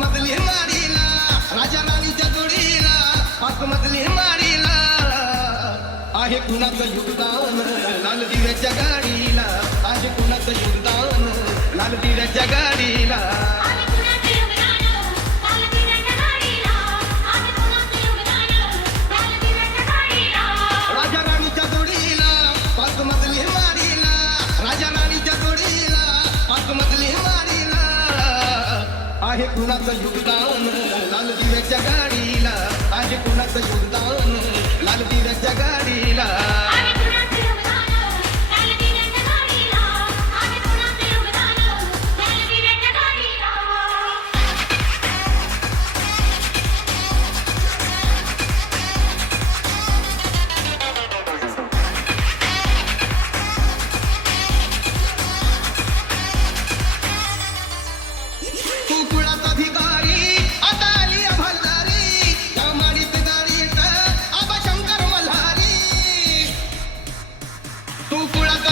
मजली माडीला राजा राणीच्या जोडीला पाच मजली माडीला आहे कुणाचं योगदान लाल दिव्याच्या गाडीला आहे कुणाचं योगदान लाल दिव्याच्या गाडीला राजा राणीच्या जोडीला पाच मजली माडीला राजा राणीच्या जोडीला पाच मजली माडीला आहे कुणाचं योगदान लाल दिव्याच्या गाडीला आहे कुणाचं योगदान लाल दिव्याच्या गाडीला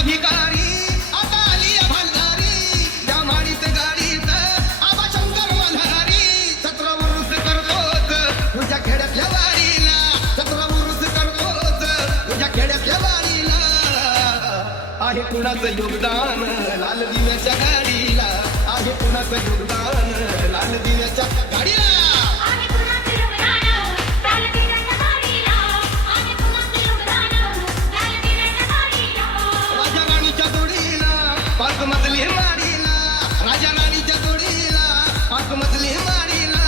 भिकारी आता आली भालदारी त्या माडीत गाडीत आबा शंकर मल्हारी 17 उरुस करतोच तुझ्या खेड्यातल्या वाडीला 17 उरुस करतोच तुझ्या खेड्यातल्या वाडीला आहे कुणाचं योगदान लाल दिव्याच्या गाडीला आहे कुणाचं योगदान लाल दिव्याच्या गाडीला पाच मजली माडीला राजा राणीच्या जोडीला पाच मजली माडीला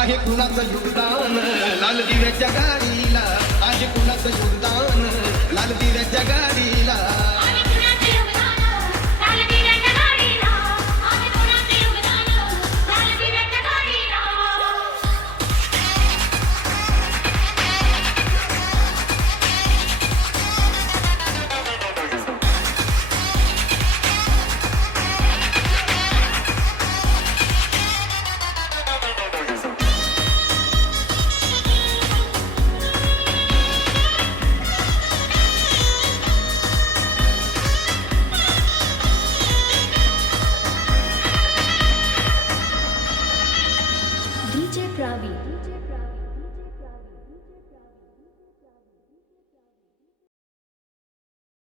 आहे कुणाचं योगदान लाल दिव्याच्या गाडीला आहे कुणाचं योगदान लाल दिव्याच्या गाडीला DJ Pravi.